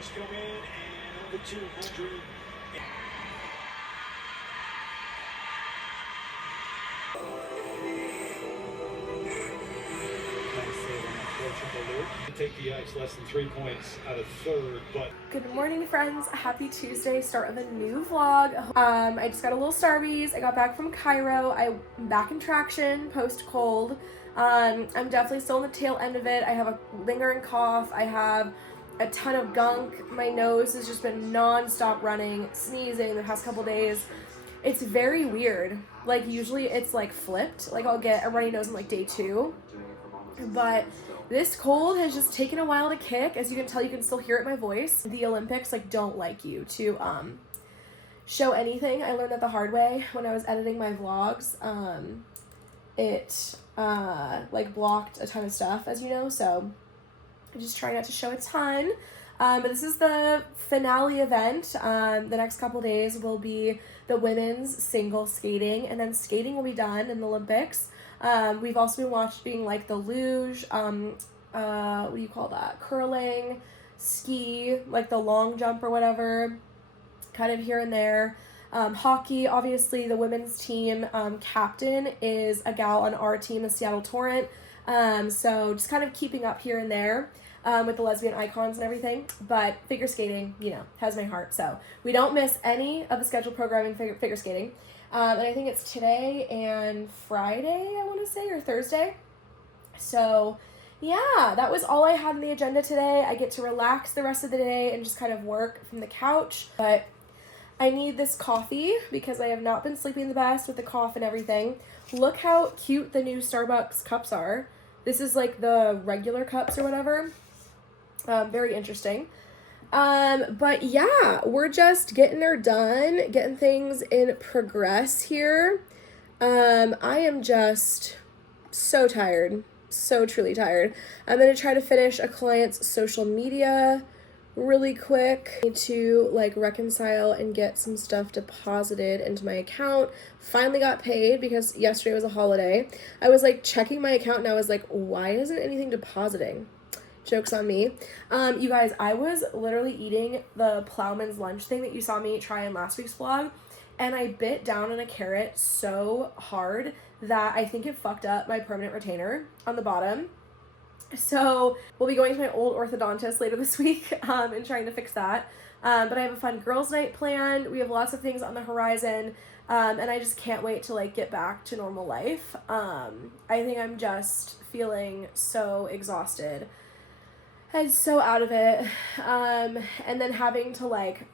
numbers come in, and over 200. Take the ice, less than 3 points out of third, but good morning, friends. Happy Tuesday, start of a new vlog. I just got a little Starbies. I got back from Chiro. I'm back in traction post cold. I'm definitely still in the tail end of it. I have a lingering cough. I have a ton of gunk. My nose has just been non-stop running, sneezing the past couple days. It's very weird. Like usually it's like flipped. Like I'll get a runny nose on like day 2, but this cold has just taken a while to kick. As you can tell, you can still hear it in my voice. The Olympics like don't like you to show anything. I learned that the hard way when I was editing my vlogs. It like blocked a ton of stuff, as you know, so I just try not to show a ton. But this is the finale event. The next couple days will be the women's single skating, and then skating will be done in the Olympics. We've also been watching like the luge, what do you call that? Curling, ski, like the long jump or whatever, kind of here and there. Hockey, obviously the women's team captain is a gal on our team, the Seattle Torrent. So just kind of keeping up here and there with the lesbian icons and everything. But figure skating, you know, has my heart. So we don't miss any of the scheduled programming figure skating. And I think it's today and Friday, I want to say, or Thursday. So yeah, that was all I had on the agenda today. I get to relax the rest of the day and just kind of work from the couch. But I need this coffee because I have not been sleeping the best with the cough and everything. Look how cute the new Starbucks cups are. This is like the regular cups or whatever. Very interesting. But yeah, we're just getting her done, getting things in progress here. I am just so tired, so truly tired. I'm going to try to finish a client's social media really quick. I need to like reconcile and get some stuff deposited into my account. Finally got paid because yesterday was a holiday. I was like checking my account and I was like, why isn't anything depositing? Joke's on me. You guys, I was literally eating the Plowman's Lunch thing that you saw me try in last week's vlog, and I bit down on a carrot so hard that I think it fucked up my permanent retainer on the bottom. So we'll be going to my old orthodontist later this week and trying to fix that. But I have a fun girls' night planned. We have lots of things on the horizon, and I just can't wait to like get back to normal life. I think I'm just feeling so exhausted and so out of it, and then having to like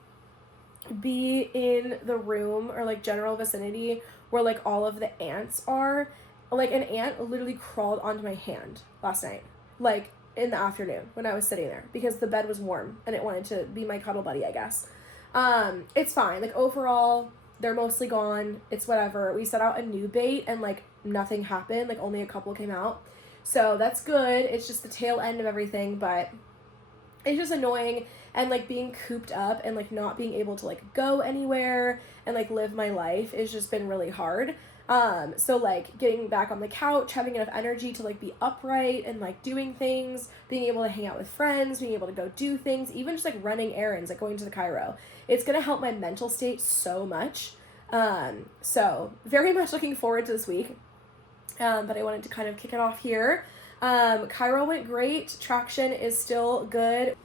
be in the room or like general vicinity where like all of the ants are. Like an ant literally crawled onto my hand last night, like in the afternoon when I was sitting there because the bed was warm and it wanted to be my cuddle buddy, I guess. It's fine. Like overall, they're mostly gone. It's whatever. We set out a new bait and like nothing happened. Like only a couple came out. So that's good. It's just the tail end of everything, but it's just annoying, and like being cooped up and like not being able to like go anywhere and like live my life has just been really hard. So like getting back on the couch, having enough energy to like be upright and like doing things, being able to hang out with friends, being able to go do things, even just like running errands, like going to the Chiro. It's going to help my mental state so much. So very much looking forward to this week. But I wanted to kind of kick it off here. Chiro went great. Traction is still good.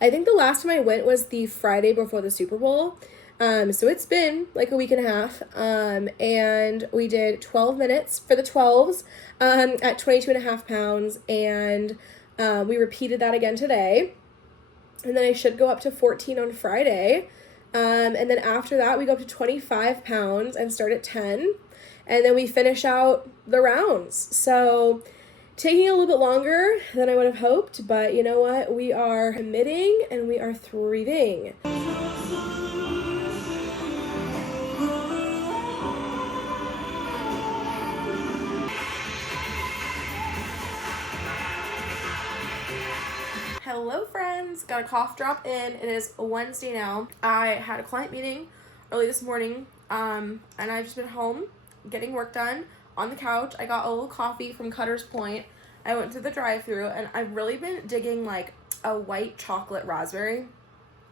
I think the last time I went was the Friday before the Super Bowl. So it's been like a week and a half. And we did 12 minutes for the 12s, at 22.5 pounds. And, we repeated that again today. And then I should go up to 14 on Friday. And then after that, we go up to 25 pounds and start at 10. And then we finish out the rounds. So taking a little bit longer than I would have hoped, but you know what? We are committing and we are thriving. Hello friends, got a cough drop in. It is Wednesday now. I had a client meeting early this morning, and I've just been home getting work done on the couch. I got a little coffee from Cutter's Point. I went to the drive-thru and I've really been digging like a white chocolate raspberry.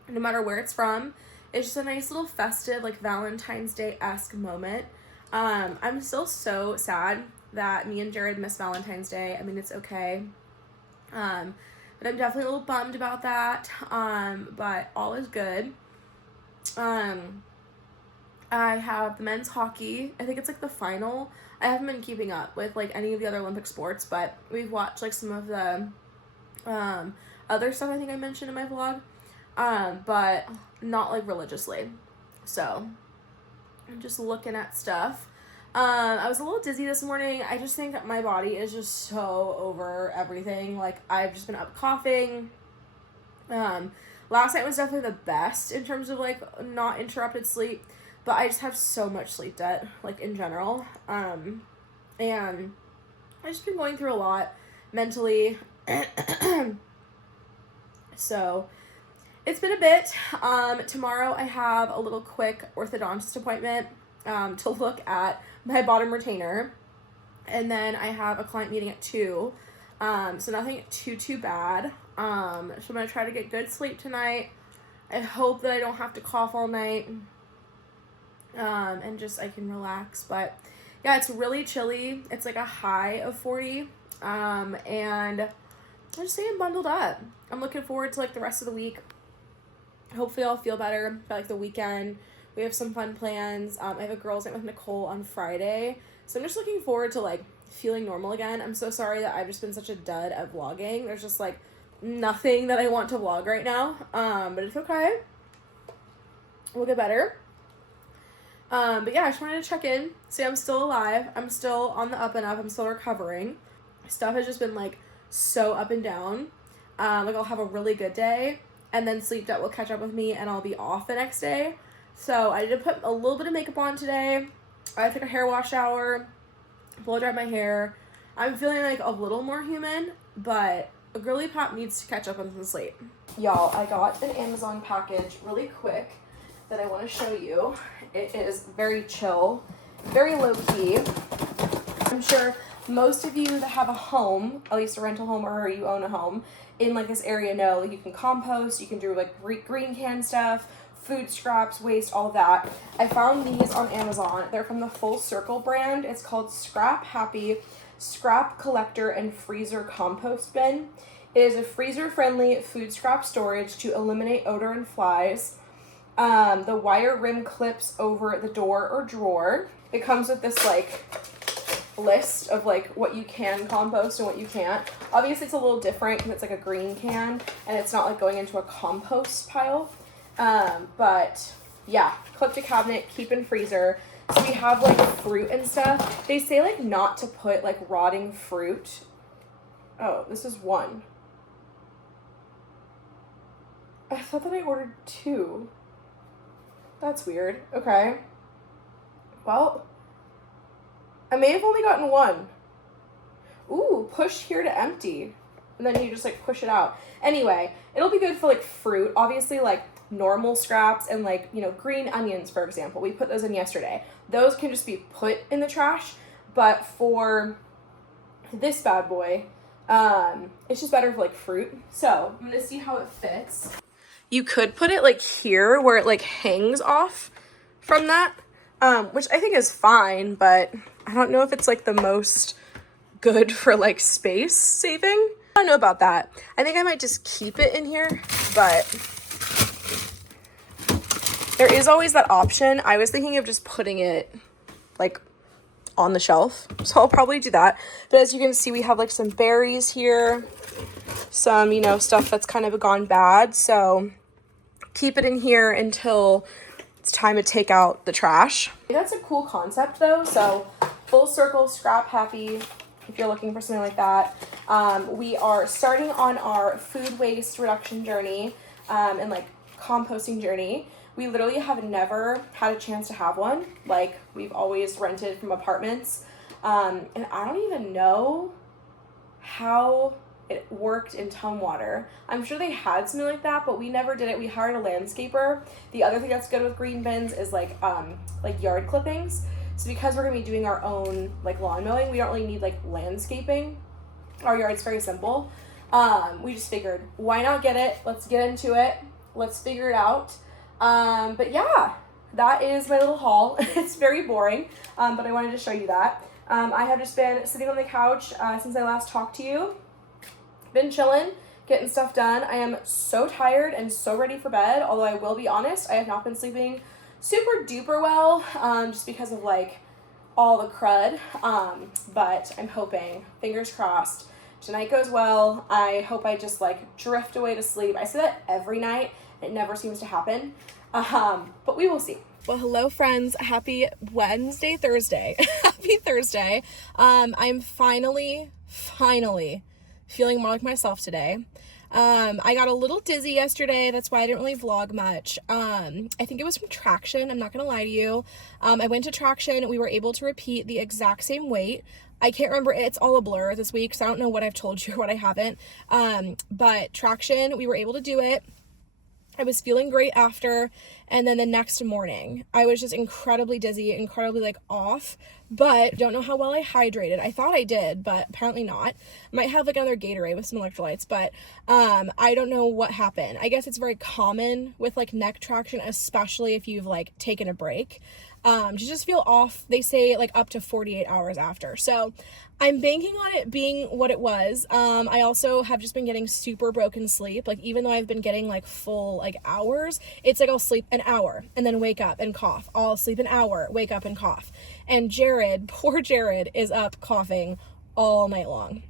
no matter where it's from. It's just a nice little festive, like Valentine's Day-esque moment. I'm still so sad that me and Jared missed Valentine's Day. I mean, it's okay. But I'm definitely a little bummed about that. But all is good. I have the men's hockey. I think it's like the final. I haven't been keeping up with like any of the other Olympic sports, but we've watched like some of the other stuff I think I mentioned in my vlog. But not like religiously. So I'm just looking at stuff. I was a little dizzy this morning. I just think my body is just so over everything. Like, I've just been up coughing. Last night was definitely the best in terms of like not interrupted sleep, but I just have so much sleep debt, like in general. And I've just been going through a lot mentally. So it's been a bit. Tomorrow I have a little quick orthodontist appointment to look at my bottom retainer. And then I have a client meeting at 2. So nothing too bad. So I'm going to try to get good sleep tonight. I hope that I don't have to cough all night. And just I can relax. But yeah, it's really chilly. It's like a high of 40. And I'm just staying bundled up. I'm looking forward to like the rest of the week. Hopefully I'll feel better by like the weekend. We have some fun plans. I have a girls' night with Nicole on Friday. So I'm just looking forward to like feeling normal again. I'm so sorry that I've just been such a dud at vlogging. There's just like nothing that I want to vlog right now. But it's okay. We'll get better. But yeah, I just wanted to check in. See, I'm still alive. I'm still on the up and up. I'm still recovering. Stuff has just been like so up and down. Like I'll have a really good day and then sleep debt will catch up with me and I'll be off the next day. So I did put a little bit of makeup on today. I took a hair wash shower, blow dried my hair. I'm feeling like a little more human, but a girly pop needs to catch up on some sleep. Y'all, I got an Amazon package really quick that I want to show you. It is very chill, very low key. I'm sure most of you that have a home, at least a rental home or you own a home in like this area know like you can compost, you can do like green can stuff, food scraps, waste, all that. I found these on Amazon. They're from the Full Circle brand. It's called Scrap Happy Scrap Collector and Freezer Compost Bin. It is a freezer-friendly food scrap storage to eliminate odor and flies. The wire rim clips over the door or drawer. It comes with this like list of like what you can compost and what you can't. Obviously it's a little different because it's like a green can and it's not like going into a compost pile. But yeah, clip to cabinet, keep in freezer. So we have like fruit and stuff. They say like not to put like rotting fruit. Oh, this is 1. I thought that I ordered 2. That's weird. Okay. Well, I may have only gotten 1. Ooh, push here to empty. And then you just like push it out. Anyway, it'll be good for like fruit. Obviously like normal scraps and like, you know, green onions, for example. We put those in yesterday. Those can just be put in the trash. But for this bad boy, it's just better for like fruit. So I'm gonna see how it fits. You could put it like here where it like hangs off from that, which I think is fine, but I don't know if it's like the most good for like space saving. I don't know about that. I think I might just keep it in here, but there is always that option. I was thinking of just putting it like on the shelf, so I'll probably do that. But as you can see, we have like some berries here, some, you know, stuff that's kind of gone bad, so keep it in here until it's time to take out the trash. That's a cool concept though. So Full Circle Scrap Happy, if you're looking for something like that. We are starting on our food waste reduction journey and like composting journey. We literally have never had a chance to have one. Like we've always rented from apartments. And I don't even know how it worked in Tumwater. I'm sure they had something like that, but we never did it. We hired a landscaper. The other thing that's good with green bins is like yard clippings. So because we're gonna be doing our own like lawn mowing, we don't really need like landscaping. Our yard's very simple. We just figured, why not get it? Let's get into it. let's figure it out. But yeah, that is my little haul. It's very boring, but I wanted to show you that. I have just been sitting on the couch since I last talked to you. Been chilling, getting stuff done. I am so tired and so ready for bed, although I will be honest, I have not been sleeping super duper well, just because of like all the crud, but I'm hoping, fingers crossed, tonight goes well. I hope I just like drift away to sleep. I say that every night. It never seems to happen, but we will see. Well, hello friends. Happy Thursday. Happy Thursday. I'm finally feeling more like myself today. I got a little dizzy yesterday. That's why I didn't really vlog much. I think it was from traction. I'm not gonna lie to you. I went to traction. We were able to repeat the exact same weight. I can't remember. It's all a blur this week, so I don't know what I've told you or what I haven't. But traction, we were able to do it. I was feeling great after, and then the next morning, I was just incredibly dizzy, incredibly like off, but don't know how well I hydrated. I thought I did, but apparently not. Might have like another Gatorade with some electrolytes, but I don't know what happened. I guess it's very common with like neck traction, especially if you've like taken a break, to just feel off. They say like up to 48 hours after. So I'm banking on it being what it was. I also have just been getting super broken sleep. Like even though I've been getting like full like hours, it's like I'll sleep an hour and then wake up and cough. I'll sleep an hour, wake up and cough. And Jared, poor Jared, is up coughing all night long.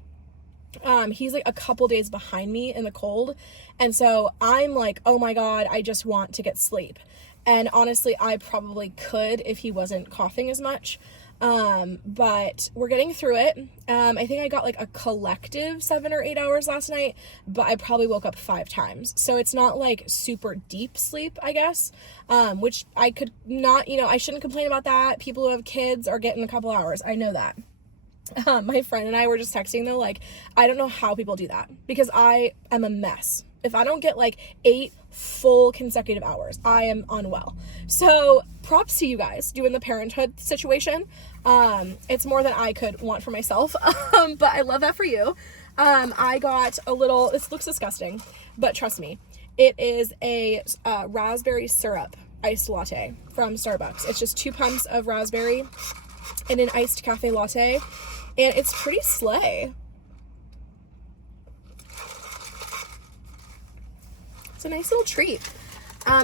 He's like a couple days behind me in the cold. And so I'm like, oh my God, I just want to get sleep. And honestly, I probably could if he wasn't coughing as much. But we're getting through it. I think I got like a collective 7 or 8 hours last night, but I probably woke up 5 times. So it's not like super deep sleep, I guess, which I could not, I shouldn't complain about that. People who have kids are getting a couple hours. I know that. My friend and I were just texting though, like, I don't know how people do that because I am a mess. If I don't get like 8 full consecutive hours, I am unwell. So props to you guys doing the parenthood situation. It's more than I could want for myself. But I love that for you. I got a little, this looks disgusting, but trust me, it is a raspberry syrup iced latte from Starbucks. It's just 2 pumps of raspberry in an iced cafe latte, and it's pretty slay. It's a nice little treat.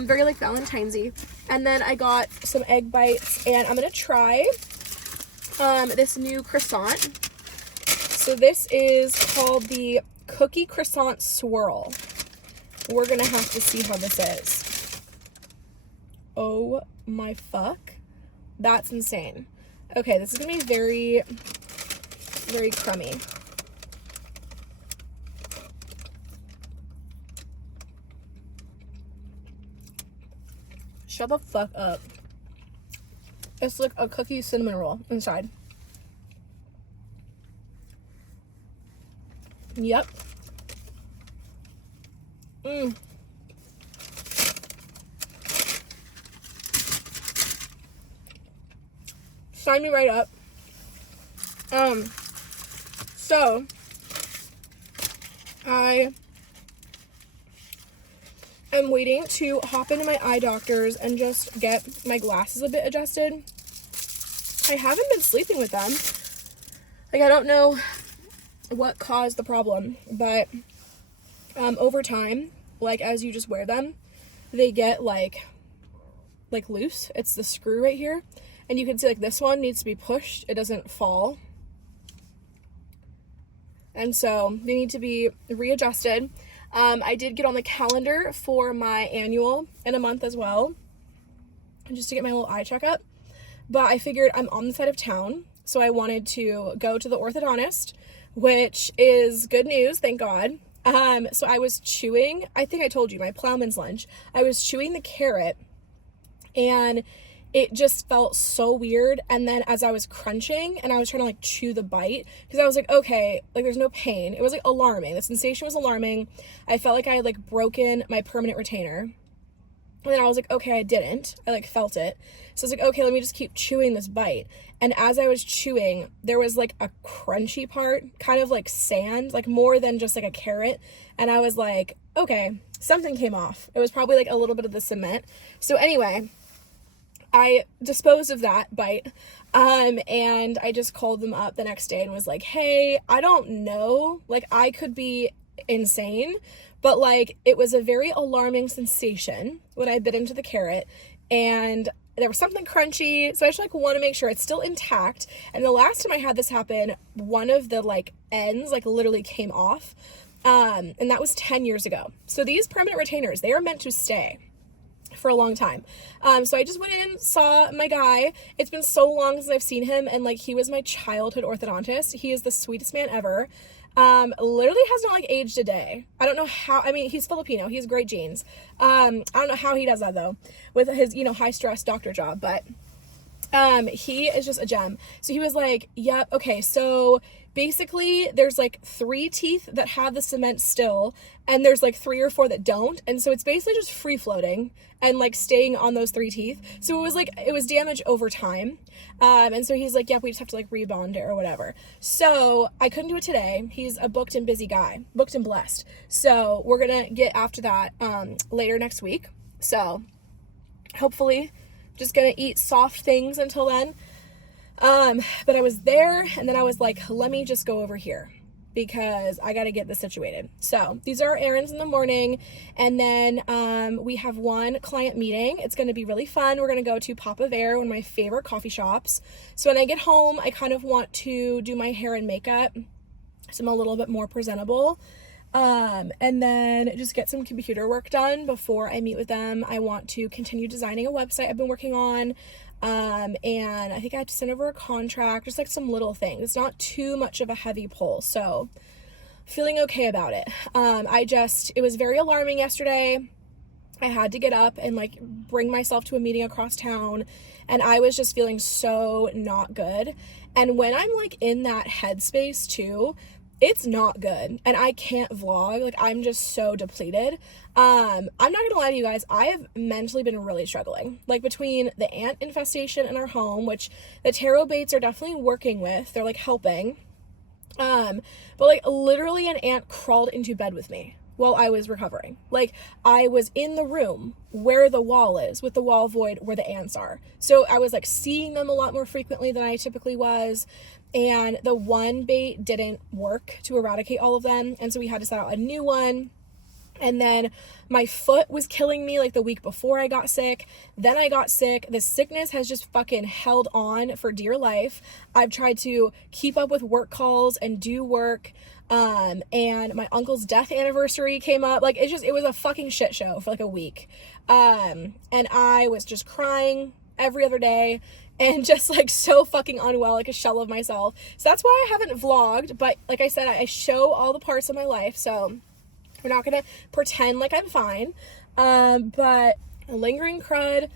Very like Valentine's-y. And then I got some egg bites, and I'm gonna try this new croissant. So this is called the Cookie Croissant Swirl. We're gonna have to see how this is. Oh my fuck. That's insane. Okay, this is gonna be very, very crummy. Shut the fuck up. It's like a cookie cinnamon roll inside. Yep. Sign me right up. So I am waiting to hop into my eye doctor's and just get my glasses a bit adjusted. I haven't been sleeping with them. Like, I don't know what caused the problem, but over time, like as you just wear them, they get like loose. It's the screw right here, and you can see like this one needs to be pushed. It doesn't fall, and so they need to be readjusted. I did get on the calendar for my annual in a month as well, just to get my little eye checkup. But I figured I'm on the side of town, so I wanted to go to the orthodontist, which is good news, thank God. So I was chewing, I think I told you, my plowman's lunch. I was chewing the carrot, and it just felt so weird. And then as I was crunching and I was trying to like chew the bite, because I was like, okay, like there's no pain. It was like alarming. The sensation was alarming. I felt like I had like broken my permanent retainer. And then I was like, okay, I didn't. I like felt it. So I was like, okay, let me just keep chewing this bite. And as I was chewing, there was like a crunchy part, kind of like sand, like more than just like a carrot. And I was like, okay, something came off. It was probably like a little bit of the cement. So anyway, I disposed of that bite. And I just called them up the next day and was like, hey, I don't know. Like, I could be insane, but like, it was a very alarming sensation when I bit into the carrot, and there was something crunchy. So I just like want to make sure it's still intact. And the last time I had this happen, one of the like ends like literally came off. And that was 10 years ago. So these permanent retainers, they are meant to stay for a long time. So I just went in, saw my guy. It's been so long since I've seen him, and like, he was my childhood orthodontist. He is the sweetest man ever. Literally has not like aged a day. I don't know how. I mean, he's Filipino, he has great genes. I don't know how he does that though with his, you know, high stress doctor job, but he is just a gem. So he was like, yep, okay, so basically there's like 3 teeth that have the cement still, and there's like 3 or 4 that don't, and so it's basically just free floating and like staying on those 3 teeth. So it was like, it was damage over time. And so he's like, yeah, we just have to like rebond it or whatever. So I couldn't do it today. He's a booked and busy guy, booked and blessed. So we're gonna get after that later next week. So hopefully just gonna eat soft things until then. But I was there, and then I was like, let me just go over here because I got to get this situated. So these are our errands in the morning. And then, we have one client meeting. It's going to be really fun. We're going to go to Papa Bear, one of my favorite coffee shops. So when I get home, I kind of want to do my hair and makeup so I'm a little bit more presentable. And then just get some computer work done before I meet with them. I want to continue designing a website I've been working on. And I think I have to send over a contract, just like some little things. It's not too much of a heavy pull, so feeling okay about it. It was very alarming yesterday. I had to get up and like bring myself to a meeting across town, and I was just feeling so not good. And when I'm like in that headspace too, it's not good, and I can't vlog. Like, I'm just so depleted. I'm not gonna lie to you guys, I have mentally been really struggling, like between the ant infestation in our home, which the tarot baits are definitely working with, they're like helping, but like literally an ant crawled into bed with me while I was recovering. Like, I was in the room where the wall is, with the wall void where the ants are, so I was like seeing them a lot more frequently than I typically was. And the one bait didn't work to eradicate all of them, and so we had to set out a new one. And then my foot was killing me like the week before I got sick. Then I got sick. The sickness has just fucking held on for dear life. I've tried to keep up with work calls and do work. And my uncle's death anniversary came up. Like, it was a fucking shit show for like a week. And I was just crying every other day and just like so fucking unwell, like a shell of myself. So that's why I haven't vlogged. But like I said, I show all the parts of my life, so we're not gonna pretend like I'm fine. But lingering crud,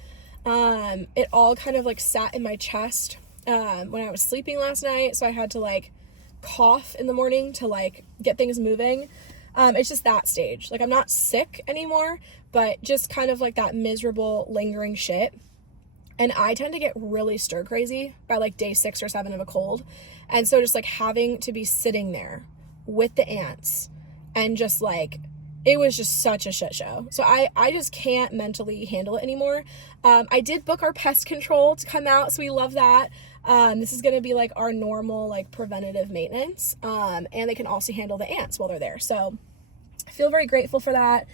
it all kind of like sat in my chest when I was sleeping last night, so I had to like cough in the morning to like get things moving. It's just that stage. Like, I'm not sick anymore, but just kind of like that miserable lingering shit. And I tend to get really stir crazy by like day 6 or 7 of a cold. And so just like having to be sitting there with the ants and just like, it was just such a shit show. So I just can't mentally handle it anymore. I did book our pest control to come out, so we love that. This is going to be like our normal like preventative maintenance. And they can also handle the ants while they're there. So I feel very grateful for that.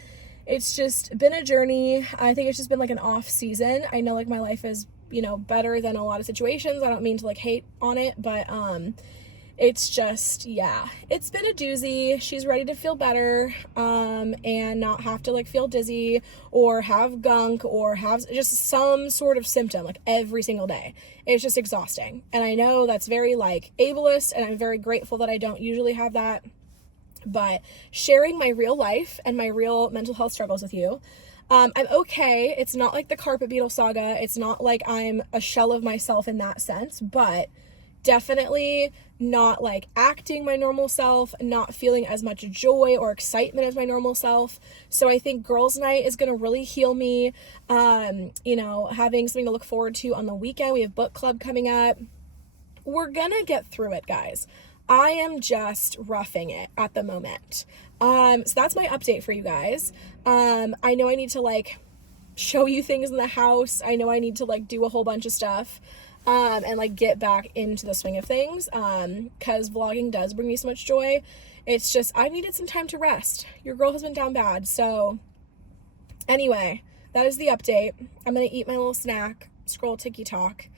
It's just been a journey. I think it's just been like an off season. I know like my life is, you know, better than a lot of situations. I don't mean to like hate on it, but it's just, yeah, it's been a doozy. She's ready to feel better and not have to like feel dizzy or have gunk or have just some sort of symptom like every single day. It's just exhausting. And I know that's very like ableist, and I'm very grateful that I don't usually have that. But sharing my real life and my real mental health struggles with you. I'm okay. It's not like the carpet beetle saga. It's not like I'm a shell of myself in that sense, but definitely not like acting my normal self, not feeling as much joy or excitement as my normal self. So I think girls' night is gonna really heal me. You know, having something to look forward to on the weekend. We have book club coming up. We're gonna get through it, guys. I am just roughing it at the moment. So that's my update for you guys. I know I need to like show you things in the house. I know I need to like do a whole bunch of stuff and like get back into the swing of things because vlogging does bring me so much joy. It's just I needed some time to rest. Your girl has been down bad. So anyway, that is the update. I'm gonna eat my little snack, scroll TikTok,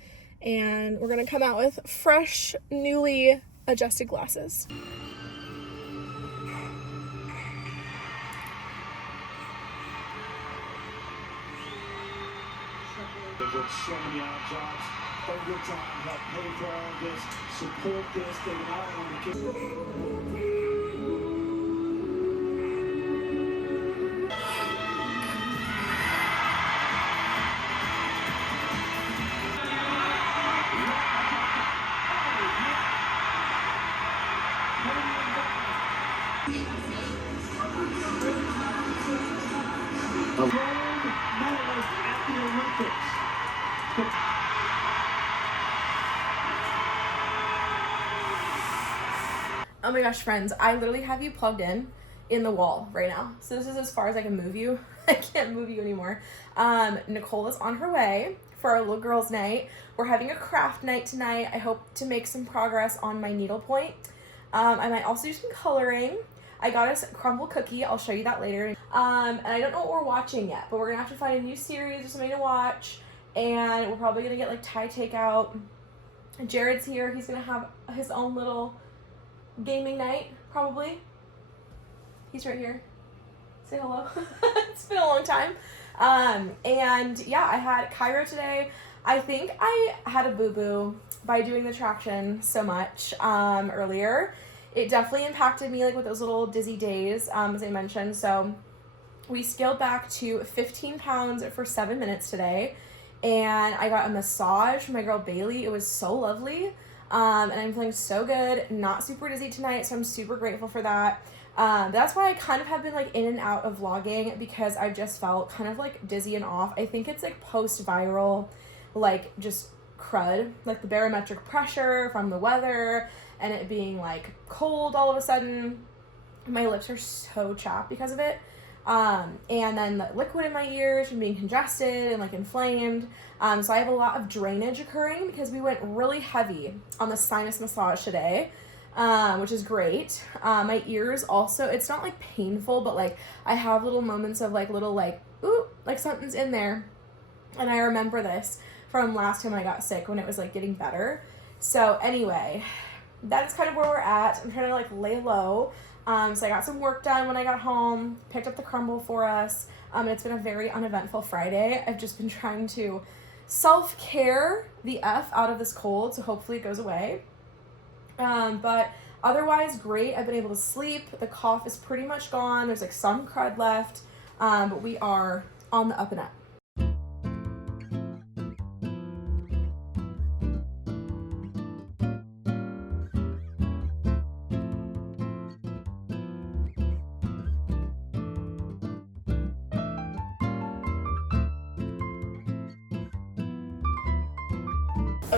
and we're gonna come out with fresh, newly adjusted glasses. They've worked so many odd jobs, overtime, help pay for all of this, support this, they not want to get. Oh my gosh, friends, I literally have you plugged in the wall right now. So this is as far as I can move you. I can't move you anymore. Nicole is on her way for our little girls' night. We're having a craft night tonight. I hope to make some progress on my needlepoint. I might also do some coloring. I got us a Crumbl cookie. I'll show you that later. And I don't know what we're watching yet, but we're gonna have to find a new series or something to watch. And we're probably gonna get like Thai takeout. Jared's here. He's gonna have his own little gaming night, probably. He's right here. Say hello. It's been a long time. And yeah, I had Chiro today. I think I had a boo-boo by doing the traction so much earlier. It definitely impacted me like with those little dizzy days, as I mentioned. So we scaled back to 15 pounds for 7 minutes today. And I got a massage from my girl Bailey. It was so lovely. And I'm feeling so good, not super dizzy tonight, so I'm super grateful for that. That's why I kind of have been like in and out of vlogging because I've just felt kind of like dizzy and off. I think it's like post-viral, like just crud, like the barometric pressure from the weather and it being like cold all of a sudden. My lips are so chapped because of it. And then the liquid in my ears from being congested and like inflamed. So I have a lot of drainage occurring because we went really heavy on the sinus massage today, which is great. My ears also, it's not like painful, but like I have little moments of like little like, ooh, like something's in there. And I remember this from last time I got sick when it was like getting better. So anyway, that's kind of where we're at. I'm trying to like lay low. So I got some work done when I got home, picked up the Crumbl for us. It's been a very uneventful Friday. I've just been trying to self-care the F out of this cold, so hopefully it goes away. But otherwise, great. I've been able to sleep. The cough is pretty much gone. There's like some crud left, but we are on the up and up.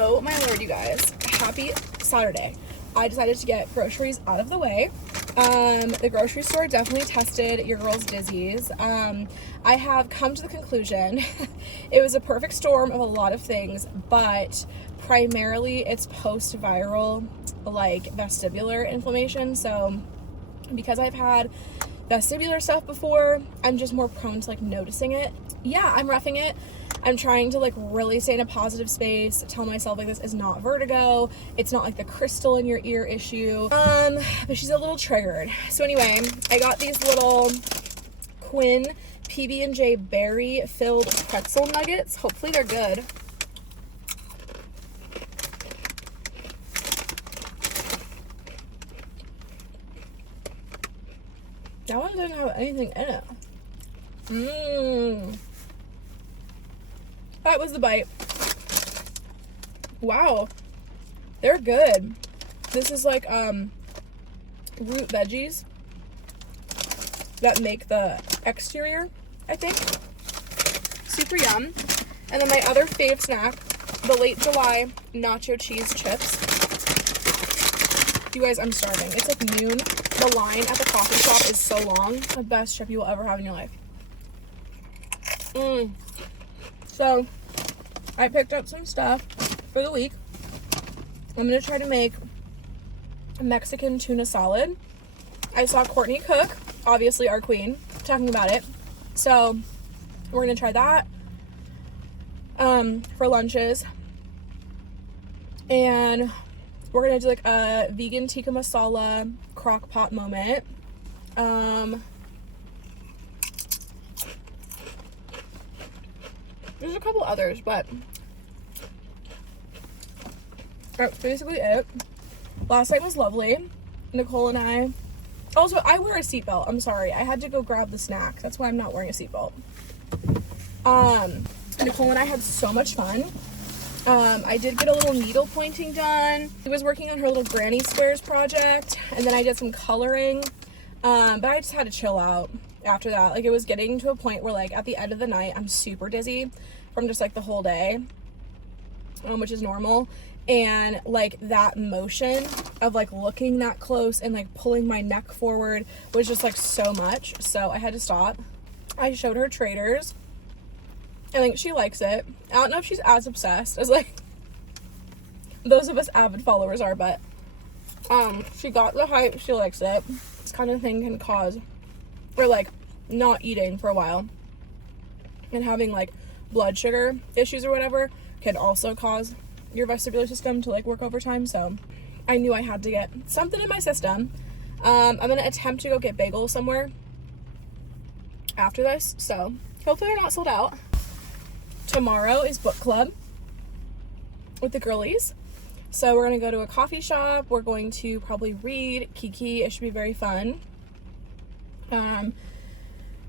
Oh my lord, you guys. Happy Saturday. I decided to get groceries out of the way. The grocery store definitely tested your girl's Dizzies. I have come to the conclusion it was a perfect storm of a lot of things, but primarily it's post-viral, like vestibular inflammation. So because I've had vestibular stuff before, I'm just more prone to like noticing it. Yeah, I'm roughing it. I'm trying to like really stay in a positive space, tell myself like this is not vertigo, it's not like the crystal in your ear issue, but she's a little triggered. So anyway, I got these little Quinn PB&J berry filled pretzel nuggets. Hopefully they're good. That one doesn't have anything in it. That was the bite. Wow. They're good. This is like root veggies that make the exterior, I think. Super yum. And then my other fave snack, the Late July nacho cheese chips. You guys, I'm starving. It's like noon. The line at the coffee shop is so long. The best chip you will ever have in your life. So, I picked up some stuff for the week. I'm going to try to make a Mexican tuna salad. I saw Courtney cook, obviously our queen, talking about it. So, we're going to try that for lunches. And we're going to do like a vegan tikka masala crock pot moment. There's a couple others, but that's basically it. Last night was lovely. Nicole and I... Also, I wear a seatbelt. I'm sorry. I had to go grab the snacks. That's why I'm not wearing a seatbelt. Nicole and I had so much fun. I did get a little needle pointing done. She was working on her little granny squares project, and then I did some coloring. But I just had to chill out after that. Like, it was getting to a point where, like, at the end of the night, I'm super dizzy from just, like, the whole day, which is normal. And, like, that motion of, like, looking that close and, like, pulling my neck forward was just, like, so much. So I had to stop. I showed her Traitors. I think she likes it. I don't know if she's as obsessed as, like, those of us avid followers are, but she got the hype. She likes it. This kind of thing can cause, or, like, not eating for a while and having, like, blood sugar issues or whatever can also cause your vestibular system to, like, work overtime. So I knew I had to get something in my system. I'm gonna attempt to go get bagels somewhere after this, so hopefully they're not sold out. Tomorrow is book club with the girlies, so we're gonna go to a coffee shop. We're going to probably read Kiki. It should be very fun.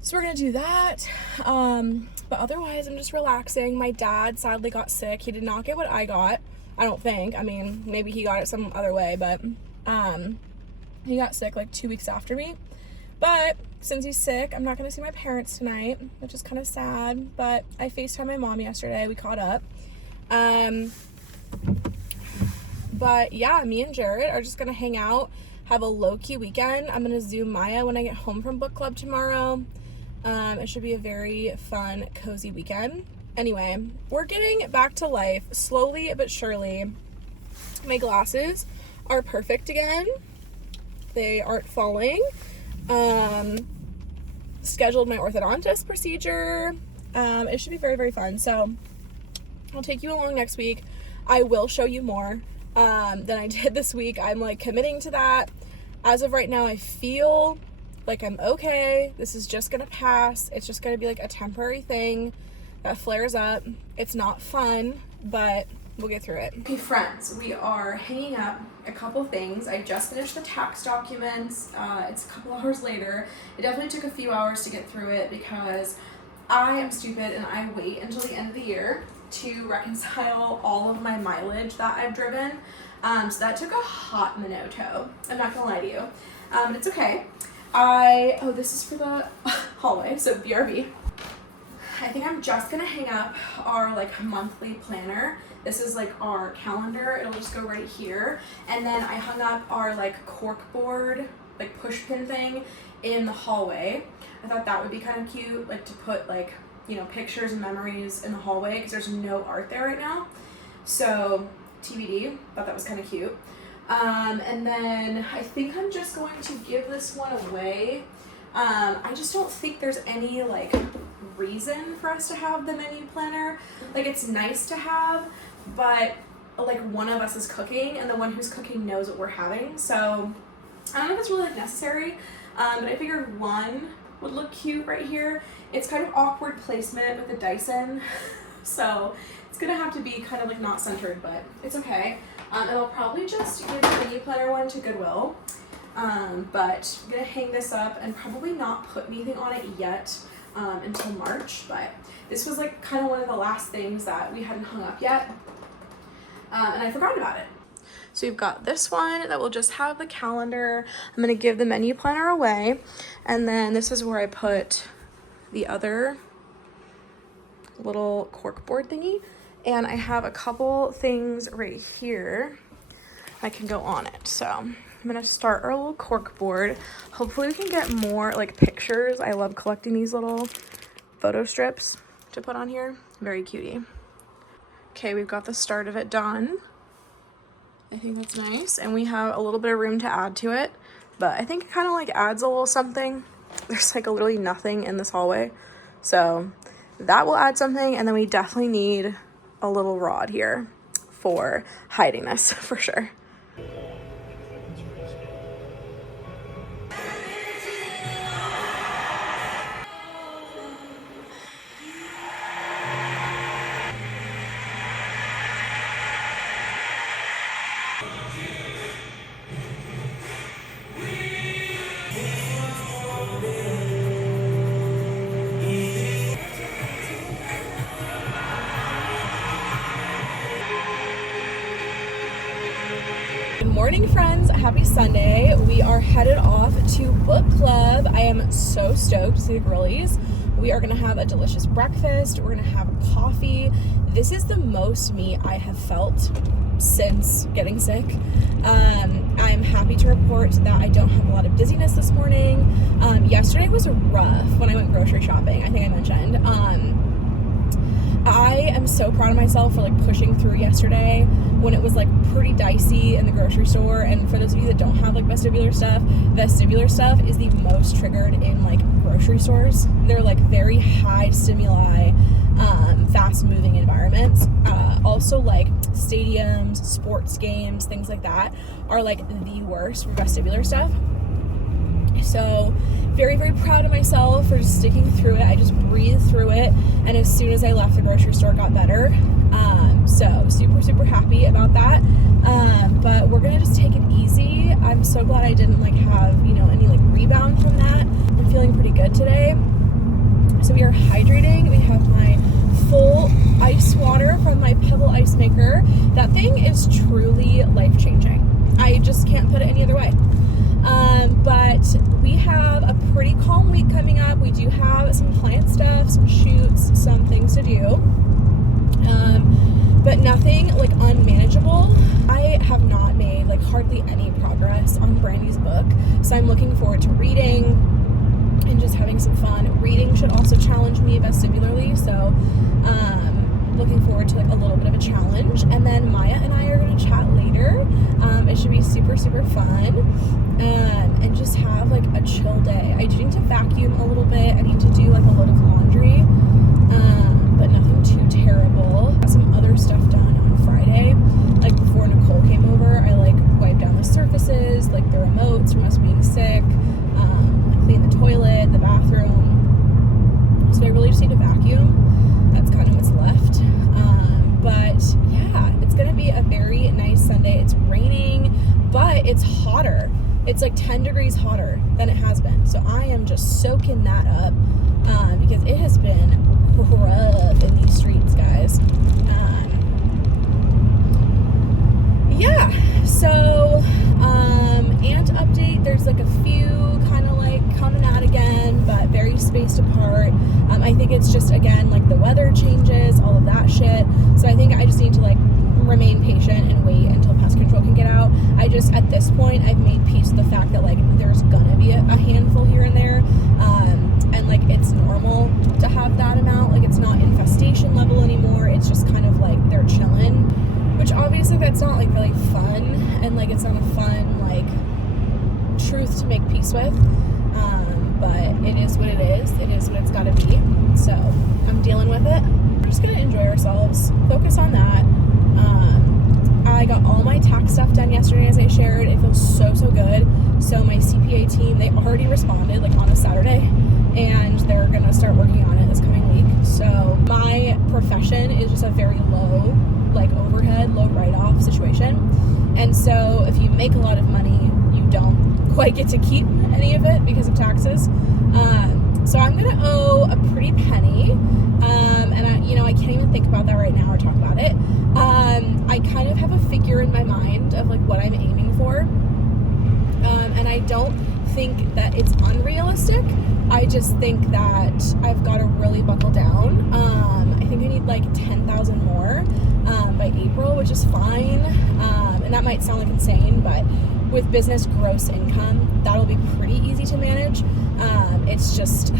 So we're gonna do that. But otherwise, I'm just relaxing. My dad sadly got sick. He did not get what I got, I don't think. I mean, maybe he got it some other way, but he got sick like 2 weeks after me. But since he's sick, I'm not gonna see my parents tonight, which is kind of sad. But I FaceTimed my mom yesterday. We caught up. But yeah, me and Jared are just gonna hang out, have a low-key weekend. I'm gonna Zoom Maya when I get home from book club tomorrow. It should be a very fun, cozy weekend. Anyway, we're getting back to life slowly but surely. My glasses are perfect again. They aren't falling. Scheduled my orthodontist procedure. It should be very, very fun. So I'll take you along next week. I will show you more than I did this week. I'm like committing to that. As of right now, I feel like I'm okay. This is just gonna pass. It's just gonna be like a temporary thing that flares up. It's not fun, but we'll get through it. Okay, friends, we are hanging up a couple things. I just finished the tax documents. It's a couple hours later. It definitely took a few hours to get through it because I am stupid and I wait until the end of the year to reconcile all of my mileage that I've driven. So that took a hot minute-o. I'm not gonna lie to you. But it's okay. This is for the hallway, so BRB. I think I'm just gonna hang up our like monthly planner. This is like our calendar. It'll just go right here. And then I hung up our like cork board, like push pin thing in the hallway. I thought that would be kind of cute, like to put like, you know, pictures and memories in the hallway because there's no art there right now. So TBD, thought that was kind of cute. And then I think I'm just going to give this one away. I just don't think there's any like reason for us to have the menu planner. Like it's nice to have, but like one of us is cooking and the one who's cooking knows what we're having. So I don't know if it's really like, necessary, but I figured one would look cute right here. It's kind of awkward placement with the Dyson, so it's gonna have to be kind of like not centered, but it's okay. And I'll probably just give the menu planner one to Goodwill. But I'm gonna hang this up and probably not put anything on it yet until March, but this was like kind of one of the last things that we hadn't hung up yet, and I forgot about it. So we've got this one that will just have the calendar. I'm gonna give the menu planner away. And then this is where I put the other little corkboard thingy. And I have a couple things right here I can go on it. So I'm gonna start our little corkboard. Hopefully we can get more like pictures. I love collecting these little photo strips to put on here. Very cutie. Okay, we've got the start of it done. I think that's nice. And we have a little bit of room to add to it, but I think it kind of like adds a little something. There's like literally nothing in this hallway. So that will add something. And then we definitely need a little rod here for hiding this for sure. Morning friends, happy Sunday. We are headed off to book club. I am so stoked to see the girlies. We are gonna have a delicious breakfast. We're gonna have a coffee. This is the most me I have felt since getting sick. I'm happy to report that I don't have a lot of dizziness this morning. Yesterday was rough when I went grocery shopping. I think I mentioned. I am so proud of myself for like pushing through yesterday when it was like pretty dicey in the grocery store. And for those of you that don't have like vestibular stuff is the most triggered in like grocery stores. They're like very high stimuli, fast moving environments. Also like stadiums, sports games, things like that are like the worst for vestibular stuff. So very, very proud of myself for just sticking through it. I just breathed through it, and as soon as I left the grocery store, it got better. So super, super happy about that. But we're gonna just take it easy. I'm so glad I didn't like have, any like rebound from that. I'm feeling pretty good today. So we are hydrating. We have my full ice water from my Pebble ice maker. That thing is truly life-changing. I just can't put it any other way. But we have a pretty calm week coming up. We do have some client stuff, some shoots, some things to do, but nothing like unmanageable. I have not made like hardly any progress on Brandy's book, so I'm looking forward to reading and just having some fun. Reading should also challenge me vestibularly, so looking forward to like a little bit of a challenge. And then Maya and I are going to chat later. It should be super, super fun, and just have like a chill day. I do need to vacuum a little bit. I need to do like a load of laundry, but nothing too terrible. Got some other stuff done on Friday, like before Nicole came over. I like wiped down the surfaces, like the remotes from us being sick, cleaned the toilet, the bathroom. So I really just need to vacuum. That's kind of what's left. But yeah, it's gonna be a very nice Sunday. It's raining, but it's hotter. It's like 10 degrees hotter than it has been. So I am just soaking that up, because it has been rough in these streets, guys. Yeah, so ant update, there's like a few kind of like coming out again, but very spaced apart. I think it's just, again, like the weather changes, all of that shit. So I think I just need to like remain patient and wait until pest control can get out. At this point, I've made peace with the fact that like there's gonna be a handful here and there, and like it's normal to have that amount. Like it's not infestation level anymore. It's just kind of like they're chilling, which obviously that's not like really fun, and like it's not a fun like truth to make peace with. But it is what it is. It is what it's got to be. So I'm dealing with it. We're just gonna enjoy ourselves. Focus on that. I got all my tax stuff done yesterday, as I shared. It feels so, so good. So my CPA team, they already responded like on a Saturday, and they're gonna start working on it this coming week. So my profession is just a very low like overhead, low write-off situation. And so if you make a lot of money, you don't quite get to keep any of it because of taxes. So I'm gonna owe a pretty penny, and I can't even think about that right now or talk about it. I kind of have a figure in my mind of like I don't think that it's unrealistic. I just think that I've got to really buckle down. I think I need like 10,000 more by April, which is fine. And that might sound like insane, but with business gross income, that'll be pretty easy to manage. It's just,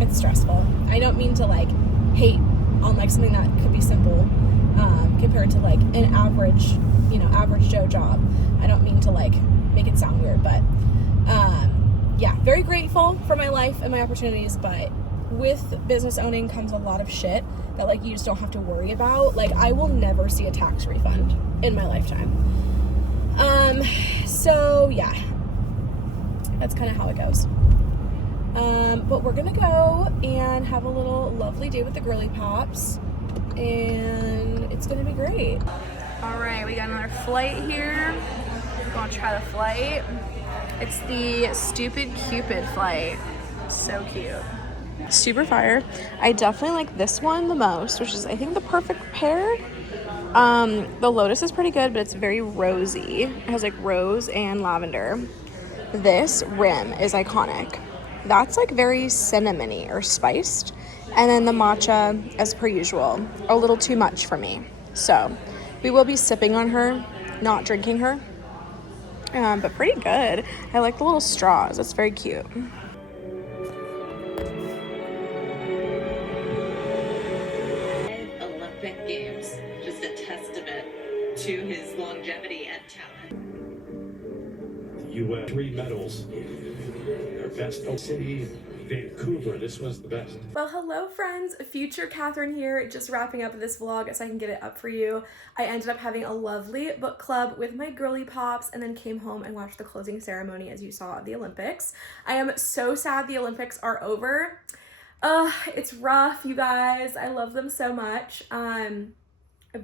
it's stressful. I don't mean to like hate on like something that could be simple compared to like an average, average Joe job. I don't mean to like make it sound weird, but yeah, very grateful for my life and my opportunities, but with business owning comes a lot of shit that like you just don't have to worry about. Like I will never see a tax refund in my lifetime. So yeah, that's kind of how it goes. But we're gonna go and have a little lovely day with the girly pops, and it's gonna be great. All right, we got another flight here. We're gonna try the flight. It's the Stupid Cupid flight. So cute. Super fire. I definitely like this one the most, which is I think the perfect pair. The Lotus is pretty good, but it's very rosy. It has like rose and lavender. This rim is iconic. That's like very cinnamony or spiced. And then the matcha, as per usual, a little too much for me. So we will be sipping on her, not drinking her. But pretty good. I like the little straws. It's very cute. Olympic Games, just a testament to his longevity and talent. U.S. 3 medals. Our best city, Vancouver. This was the best. Well, hello friends, future Catherine here, just wrapping up this vlog so I can get it up for you. I ended up having a lovely book club with my girly pops and then came home and watched the closing ceremony as you saw at the Olympics. I am so sad the Olympics are over. It's rough, you guys. I love them so much.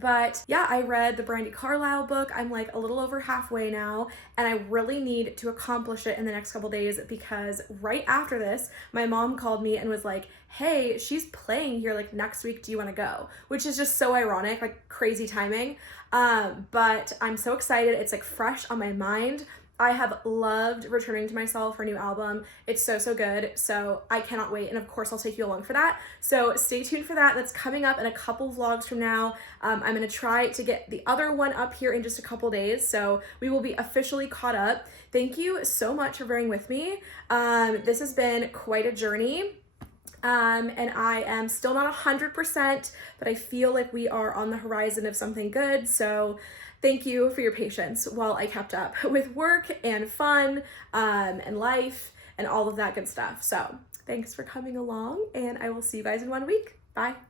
But yeah, I read the Brandi Carlile book. I'm like a little over halfway now, and I really need to accomplish it in the next couple days because right after this, my mom called me and was like, hey, she's playing here like next week. Do you want to go? Which is just so ironic, like crazy timing. But I'm so excited. It's like fresh on my mind. I have loved Returning to Myself, her new album. It's so, so good. So I cannot wait. And of course, I'll take you along for that. So stay tuned for that. That's coming up in a couple vlogs from now. I'm going to try to get the other one up here in just a couple days. So we will be officially caught up. Thank you so much for bearing with me. This has been quite a journey. And I am still not 100%, but I feel like we are on the horizon of something good. So thank you for your patience while I kept up with work and fun, and life and all of that good stuff. So thanks for coming along, and I will see you guys in 1 week. Bye.